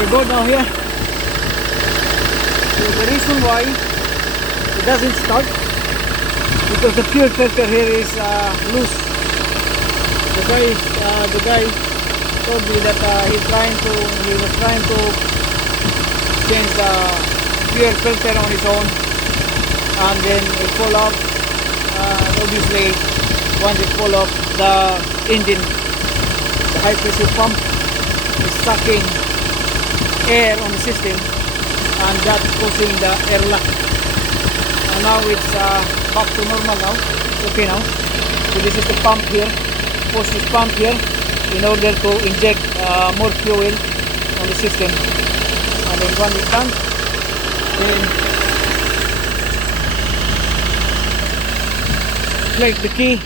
we're good now here. So the reason why it doesn't start, because the fuel filter here is loose. The guy told me that he was trying to change the fuel filter on his own, and then it fall off. Obviously, once it fall off, the engine, the high pressure pump, is sucking air on the system, and that's causing the air lock. And now it's back to normal now. It's okay now. So this is the pump here. Push this pump here in order to inject more fuel on the system. And then when it's done, then click the key,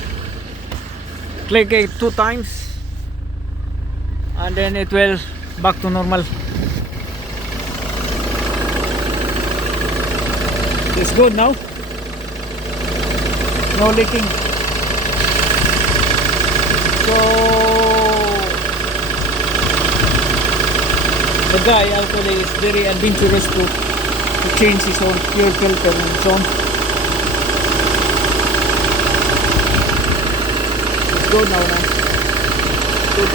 click it 2 times, and then it will back to normal. It's good now. No leaking. So the guy actually is very adventurous to change his own fuel filter on his own. It's good now, man. Good.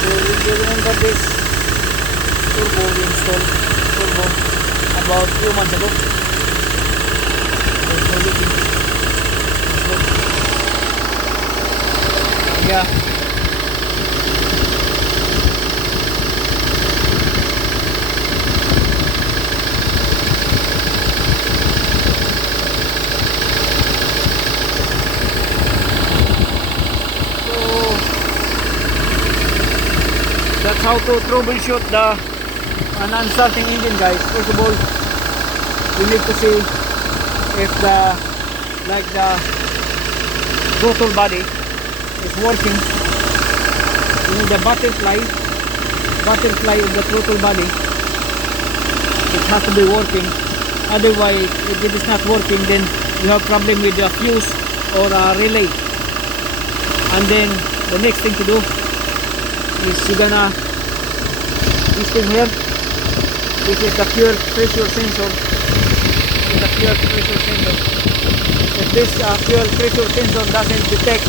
So you remember this turbo we installed about 2 months ago. There's no leaking. Yeah. That's how to troubleshoot the non-starting engine, guys. First of all, you need to see if the throttle body is working. You need the butterfly of the throttle body. It has to be working. Otherwise, if it is not working, then you have problem with the fuse or relay. And then the next thing to do is you're gonna, this thing here, this is the fuel pressure sensor. This is the fuel pressure sensor. If this fuel pressure sensor doesn't detect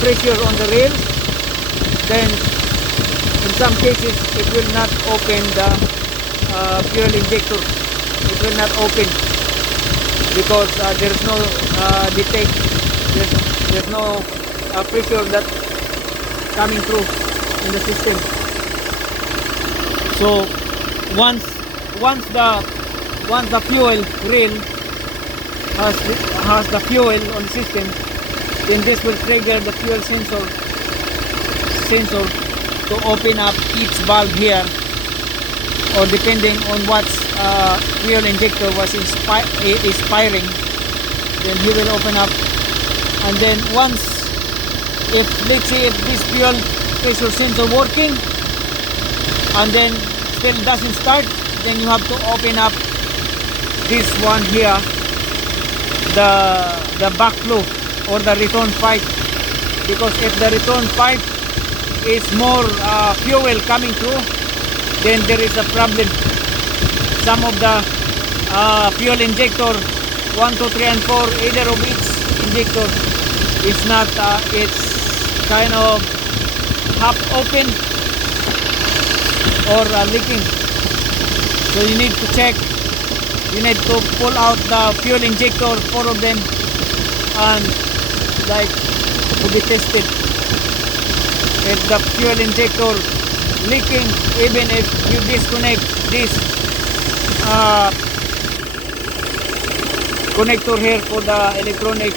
pressure on the rails, then in some cases it will not open the fuel injector. It will not open because there is no detect. There's no pressure that coming through in the system. So once the fuel rail has the fuel on the system, then this will trigger the fuel sensor to open up each valve here, or depending on what fuel injector was firing, then he will open up. And then once, if let's say if this fuel pressure sensor working and then still doesn't start, then you have to open up this one here, the back flow or the return pipe, because if the return pipe is more fuel coming through, then there is a problem. Some of the fuel injector 1, 2, 3 and 4, either of each injector is not it's kind of half open or leaking. So you need to check, you need to pull out the fuel injector, 4 of them, and like to be tested. If the fuel injector leaking, even if you disconnect this connector here for the electronic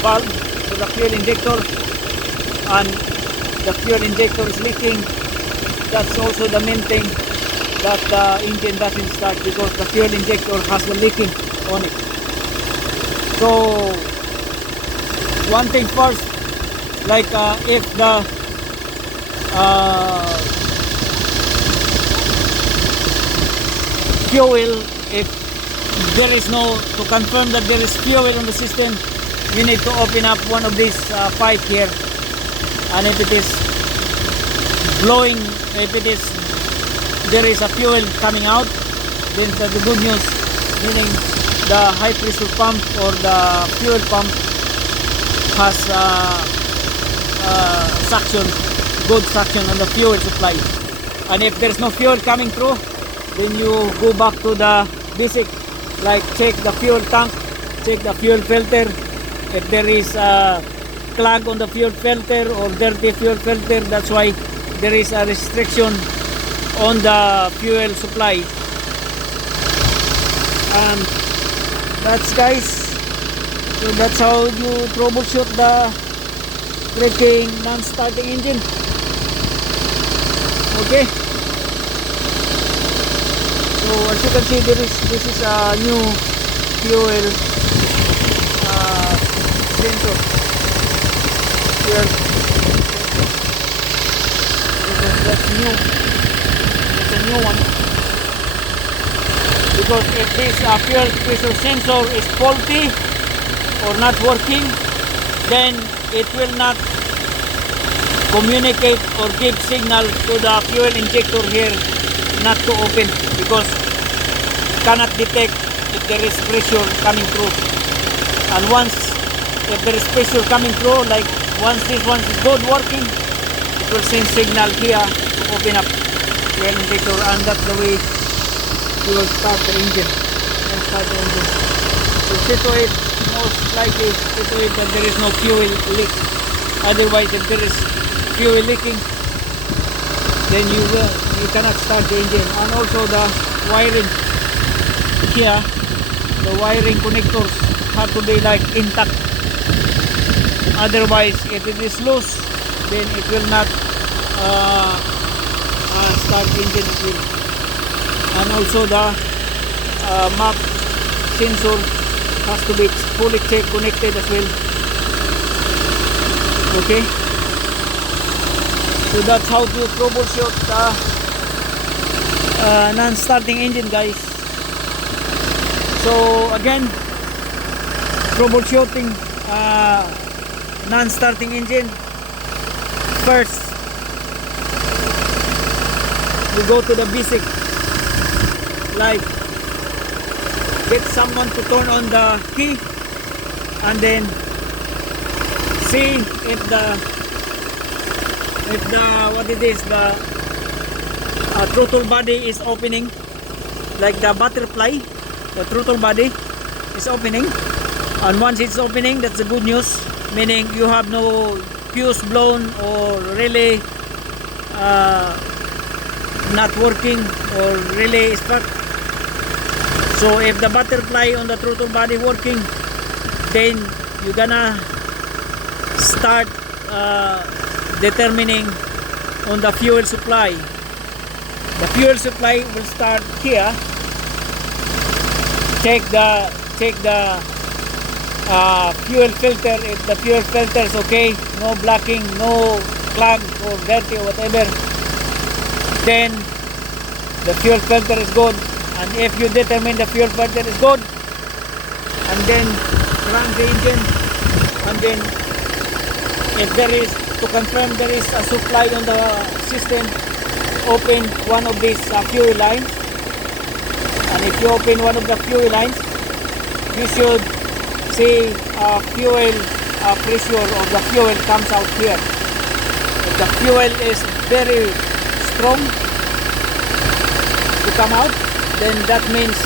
valve for the fuel injector, and the fuel injector is leaking, that's also the main thing that the engine doesn't start, because the fuel injector has a leaking on it. So one thing first, like if the fuel, if there is no, to confirm that there is fuel in the system, you need to open up one of these pipe here, and if it is blowing, if it is there is a fuel coming out, then that's the good news, meaning the high pressure pump or the fuel pump has suction, good suction on the fuel supply. And if there's no fuel coming through, then you go back to the basic, like check the fuel tank, check the fuel filter. If there is a clog on the fuel filter or dirty fuel filter, that's why there is a restriction on the fuel supply. And that's, guys, so that's how you troubleshoot the braking non-starting engine. Okay, so as you can see, this is a new fuel sensor here. That's new. It's a new one, because if this fuel pressure sensor is faulty or not working, then it will not communicate or give signal to the fuel injector here not to open, because it cannot detect if there is pressure coming through. And once if there is pressure coming through, like once this one is good working, it will send signal here to open up fuel injector, and that's the way you will start the engine. So see to it, most likely see to it that there is no fuel leak. Otherwise, if there is fuel leaking, then you cannot start the engine. And also the wiring here, the wiring connectors have to be like intact. Otherwise, if it is loose, then it will not start the engine as well. And also the map sensor has to be fully connected as well. Okay, so that's how to troubleshoot non-starting engine, guys. So again, troubleshooting non-starting engine. First, you go to the basic, like get someone to turn on the key, and then see if the what it is, the throttle body is opening, like the butterfly, the throttle body is opening. And once it's opening, that's the good news, meaning you have no fuse blown or relay not working or relay is stuck. So if the butterfly on the throttle body working, then you're gonna start determining on the fuel supply. The fuel supply will start here. Check the fuel filter. If the fuel filter is okay, no blocking, no clog or dirty or whatever, then the fuel filter is good. And if you determine the fuel filter is good, and then run the engine, and then if there is, to confirm there is a supply on the system, open one of these fuel lines. And if you open one of the fuel lines, you should see fuel pressure of the fuel comes out here. If the fuel is very strong to come out, then that means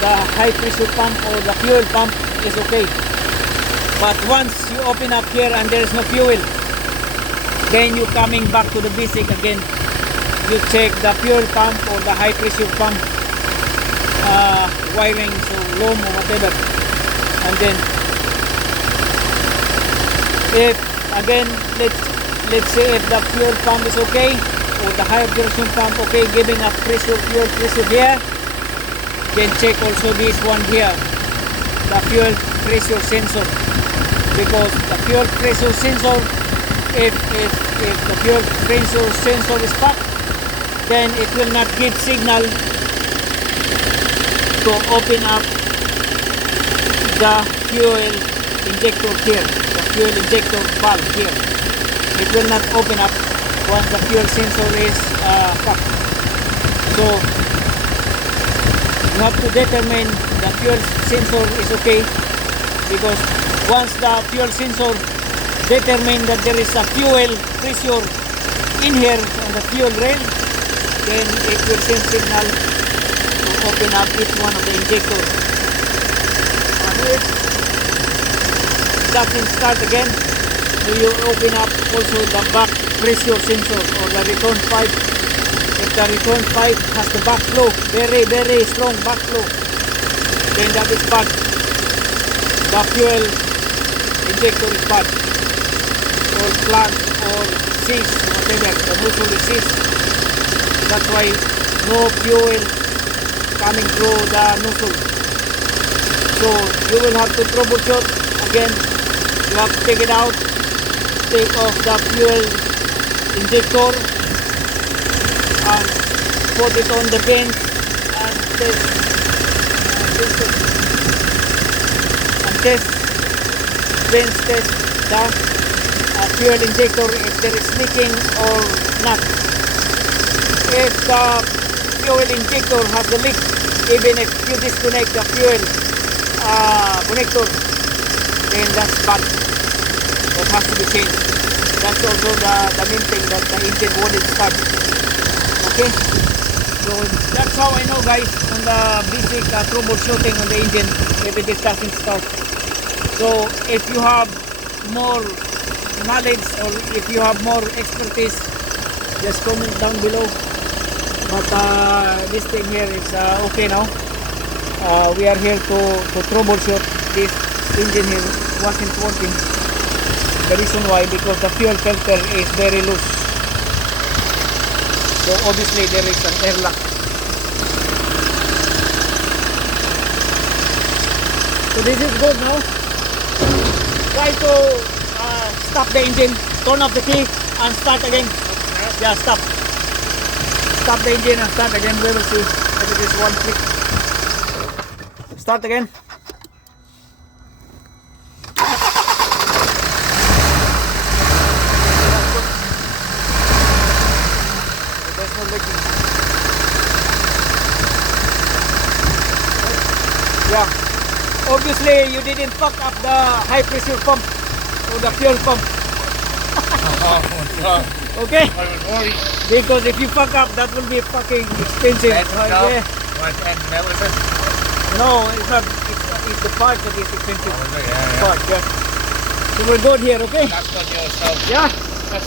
the high pressure pump or the fuel pump is okay. But once you open up here and there is no fuel, then you coming back to the basic again. You check the fuel pump or the high pressure pump wiring, so loom or whatever. And then if again, let's say if the fuel pump is okay or the high pressure pump okay, giving a pressure, fuel pressure here, then check also this one here, the fuel pressure sensor, because the fuel pressure sensor, if the fuel pressure sensor is stuck, then it will not give signal to open up the fuel injector here, the fuel injector valve here. It will not open up once the fuel sensor is stuck. So you have to determine the fuel sensor is okay, because once the fuel sensor determine that there is a fuel pressure in here on the fuel rail, then it will send signal to open up each one of the injectors. And if it doesn't start again, so you open up also the back pressure sensor or the return pipe. If the return pipe has the backflow, very strong backflow, then that is bad. The fuel injector is bad, or plug or seized, whatever, the nozzle is seized. That's why no fuel coming through the nozzle. So you will have to troubleshoot again. You have to take it out, take off the fuel injector and put it on the bench and test bench test the fuel injector if there is leaking or not. If the fuel injector has a leak, even if you disconnect the fuel connector, then that's bad. That has to be changed. That's also the main thing, that the engine wouldn't start. Okay, so that's how I know, guys, on the basic troubleshooting on the engine if it doesn't start. So if you have more knowledge or if you have more expertise, just comment down below. But this thing here is okay now. We are here to troubleshoot this engine here wasn't working. The reason why, because the fuel filter is very loose. So obviously there is an air lock. So this is good now. Try to stop the engine, turn off the key and start again. Yeah, stop. Stop the engine and start again. We will see if it is one click. Start again. There's no leaking. Yeah. Obviously you didn't fuck up the high pressure pump or the fuel pump. Okay? I was worried. Because if you fuck up, that will be fucking expensive. Yeah. What, and that was it? No, it's not. It's the part that is expensive. Oh, yeah. Part, yeah. So we're good here, okay? That's on yourself. Yeah.